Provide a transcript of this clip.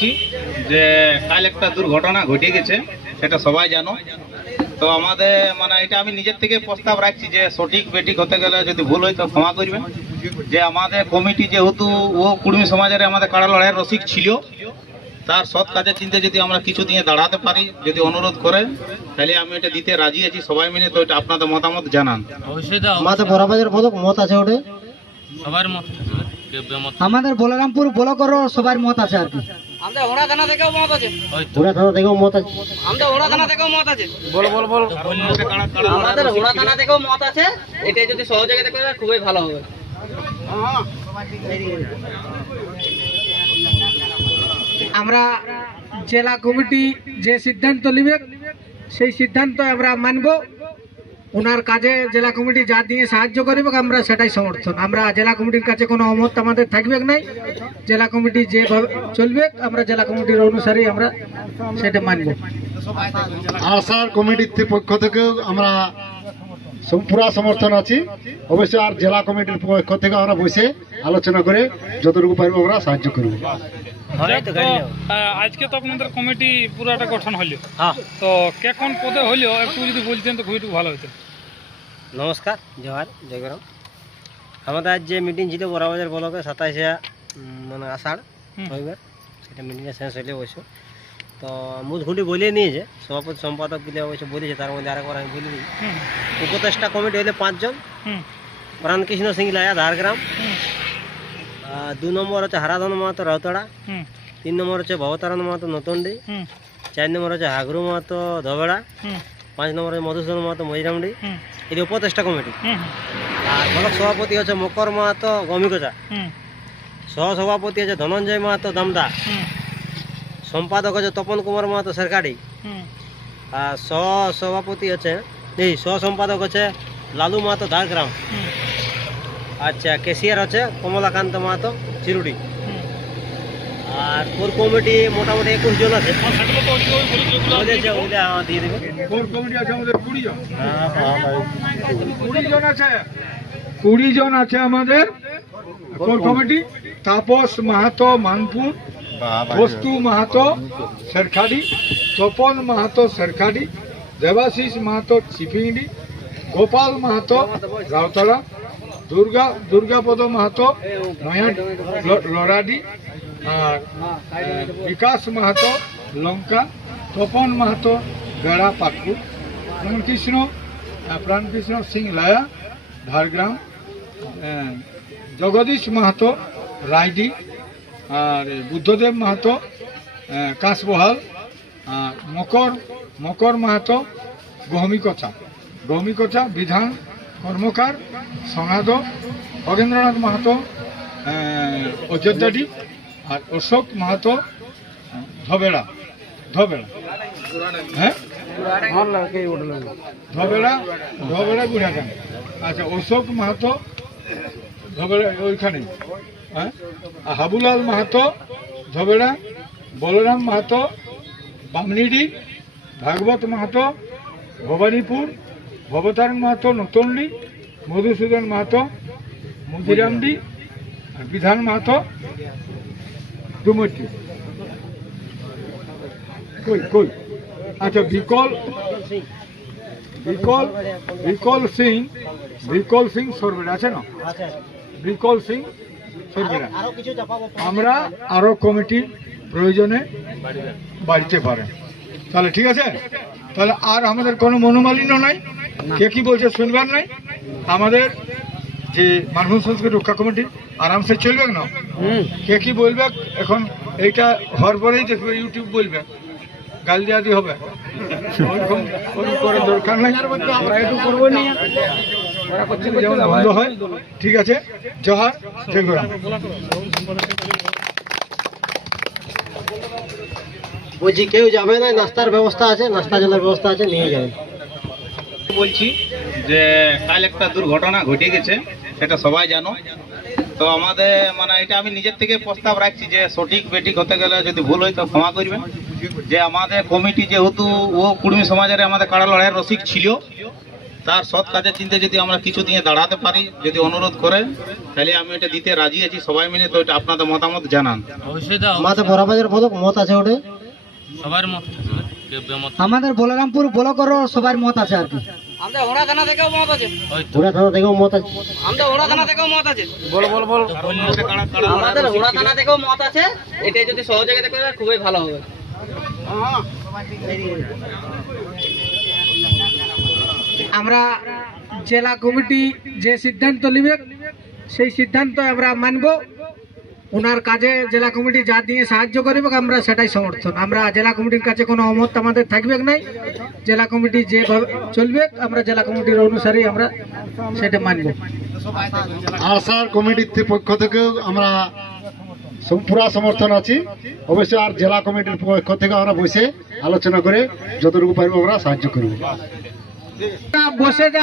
যে কাল একটা দুর্ঘটনা ঘটে গেছে, সেটা সবাই জানো। তো আমাদের এটা আমি নিজের থেকে প্রস্তাব রাখছি যে সঠিক বেঠিক হতে গেলে যদি ভুল হয় তো ক্ষমা করবেন। যে আমাদের কমিটি যেহেতু ও কুর্মী সমাজের আমাদের কাড়া লড়াইয়ের রসিক ছিল, তার সৎ কাজের চিন্তা যদি আমরা কিছু দিয়ে দাঁড়াতে পারি, যদি অনুরোধ করেন, তাহলে আমি এটা দিতে রাজি আছি সবাই মিলে। তো এটা আপনাদের মতামত জানান। আমাদের বড়বাজার মত আছে ওটা, সবার মত আমাদের বলরামপুর ব্লকের সবার মত আছে আর কি। আমরা ওড়া থানা থেকেও মত আছে, ওরা থানা থেকেও মত আছে, আমরা ওড়া থানা থেকেও মত আছে, বল আমাদের ওড়া থানা থেকেও মত আছে। এটা যদি সহযোগিতা করে খুবই ভালো হবে। আমরা জেলা কমিটি যে সিদ্ধান্ত নেবে সেই সিদ্ধান্ত আমরা মানব। ওনার কাজে জেলা কমিটি যা দিয়ে সাহায্য করবে আমরা সেটাই সমর্থন। আমরা জেলা কমিটির কাছে কোনো অমত আমাদের থাকবে নাই। জেলা কমিটি যেভাবে চলবে আমরা জেলা কমিটির অনুসারেই আমরা সেটা মানব। আর স্যার কমিটির পক্ষ থেকেও আমরা পুরা সমর্থন আছি অবশ্যই। আর জেলা কমিটির পক্ষ থেকে আমরা বসে আলোচনা করে যতটুকু পারবো আমরা সাহায্য করবো। আজকে তো আপনাদের কমিটি পুরাটা গঠন হলো, তো কেখন পদে হলো একটু যদি বলতেন তো খুবই ভালো হতো। নমস্কার, জোহার, জয়গ্রাম। আমাদের আজ যে মিটিং ছিল বড়বাজার ব্লকে 27শে আষাঢ় রবিবার, সেটা মিটিংটা শেষ হইলে অবশ্য। তো মূল খুঁটি বলিয়ে নিয়েছে সভাপতি সম্পাদক দিলে অবশ্য বলেছে, তার মধ্যে আরেকবার আমি বলে দিই। উপদেষ্টা কমিটি হইলে 5 জন। প্রাণকৃষ্ণ সিং লায়া ঝাড়গ্রাম, 2 নম্বর হচ্ছে হারাধন মাহাতো রাউতাড়া, 3 নম্বর হচ্ছে ভবতারণ মাহাতো নতুনডি, 4 নম্বর হচ্ছে হাগরু মাহাতো ধবেড়া, 5 নম্বর হচ্ছে মধুসূদন মাহাতো মজিরামডি। এটি উপদেষ্টা কমিটি। আর ব্লক সভাপতি হচ্ছে মকর মাহাতো গমিকচা, সহসভাপতি হচ্ছে ধনঞ্জয় মাহাতো দামদা, সম্পাদক হচ্ছে তপন কুমার মাহাতো সরকারি, আর সহসভাপতি হচ্ছে সহ সম্পাদক হচ্ছে লালু মাহাতো ঝাড়গ্রাম। আচ্ছা, ক্যাশিয়ার হচ্ছে কমলাকান্ত মাহাতো চিরুডি। আর কোর কমিটি মোটামুটি 21 জন আছে। দিয়ে দেবে। কোর কমিটি আছে আমাদের 20 জন। 20 জন আছে, 20 জন আছে আমাদের কোর কমিটি। তাপস মাহাতো মানপুর, বস্তু মাহাতো সরকারি, তপন মাহাতো সরকারি, দেবাশিস মাহাতো চিপিংডি, গোপাল মাহাতো রাউতারা, দুর্গাপদ মাহাতো নয়া লড়াডি, আর বিকাশ মাহাতো লঙ্কা, তপন মাহাতো বেড়া পাটপুর, প্রাণকৃষ্ণ সিং লায়া ঝাড়গ্রাম, জগদীশ মাহাতো রায়ডি, আর বুদ্ধদেব মাহাতো কাঁচবহাল, আর মকর মাহাতো গহমিকচা বিধান কর্মকার সনাদ, খগেন্দ্রনাথ মাহাতো অযোধ্যাডি, আর অশোক মাহাতো ধবেড়া। হ্যাঁ, ধবেড়া গুড়াগান। আচ্ছা, অশোক মাহাতো ধবেড়া ওইখানে। হ্যাঁ, হাবুলাল মাহাতো ধবেড়া, বলরাম মাহাতো বামনিডি, ভাগবত মাহাতো ভবানীপুর, ভবতারণ মাহাতো নতুনডি, মধুসূদন মাহাতো মজিরামডি, আর বিধান মাহাতো ডুমটি। কই আচ্ছা, বিকল সিং সরবেরা আছে না? বিকল সিং সরবেরা। আমরা আরো কমিটি প্রয়োজনে বাড়িতে পারেন। তাহলে ঠিক আছে। তাহলে আর আমাদের কোনো মনোমালিন্য নাই, কে কি বলছে শুনবার নাই। আমাদের যে মানভূম সংস্কৃতি রক্ষা কমিটি আরামসে চলবে না। কে কি বলবে এখন এইটা হওয়ার পরেই দেখবে ইউটিউব বলবে, গাল দেওয়া দিয়ে হবে, করার দরকার নাই। আমরা একটু করবো নি, যেমন বন্ধ হয়। ঠিক আছে, জোহার, জয়গ্রাম। বলছি কেউ যাবে না, নাস্তার ব্যবস্থা আছে, নাস্তা জলের ব্যবস্থা আছে, নিয়ে যাবেন। বলছি যে কাল একটা দুর্ঘটনা ঘটে গেছে, সেটা সবাই জানো। তো আমাদের এটা আমি নিজের থেকে প্রস্তাব রাখছি যে সঠিক বেঠিক হতে গেলে যদি ভুল হয় তো ক্ষমা করবেন। যে আমাদের কমিটি যেহেতু ও কুর্মী সমাজের আমাদের কাড়া লড়াইয়ের রসিক ছিল, তার সৎ কাজের চিন্তা যদি আমরা কিছু দিয়ে দাঁড়াতে পারি, যদি অনুরোধ করে, তাহলে আমি এটা দিতে রাজি আছি। সবাই মিলে তো এটা আপনাদের মতামত জানান। আমাদের বড়বাজার ব্লক মত আছে ওটা, আমাদের বলরামপুর ব্লকেরও সবার মত আছে আর কি। আমাদের ওড়া থানা থেকেও মত আছে। ওরা থানা থেকেও মত আছে। আমাদের ওড়া থানা থেকেও মত আছে। আমাদের ওড়া থানা থেকেও মত আছে। এটা যদি সহযোগিতা করে খুবই ভালো হবে। আমরা জেলা কমিটি যে সিদ্ধান্ত নেবে সেই সিদ্ধান্ত আমরা মানব। ওনার কাজে জেলা কমিটি যা দিয়ে সাহায্য করবে আমরা সেটাই সমর্থন। আমরা জেলা কমিটির কাছে কোনো অমত আমাদের থাকবে নাই। জেলা কমিটি যেভাবে চলবে আমরা জেলা কমিটির অনুসারেই আমরা সেটা মানব। আর স্যার কমিটির পক্ষ থেকেও আমরা পুরা সমর্থন আছি। অবশ্যই আর জেলা কমিটির পক্ষ থেকে আমরা বসে আলোচনা করে যতটুকু পারবো আমরা সাহায্য করব। বসে যা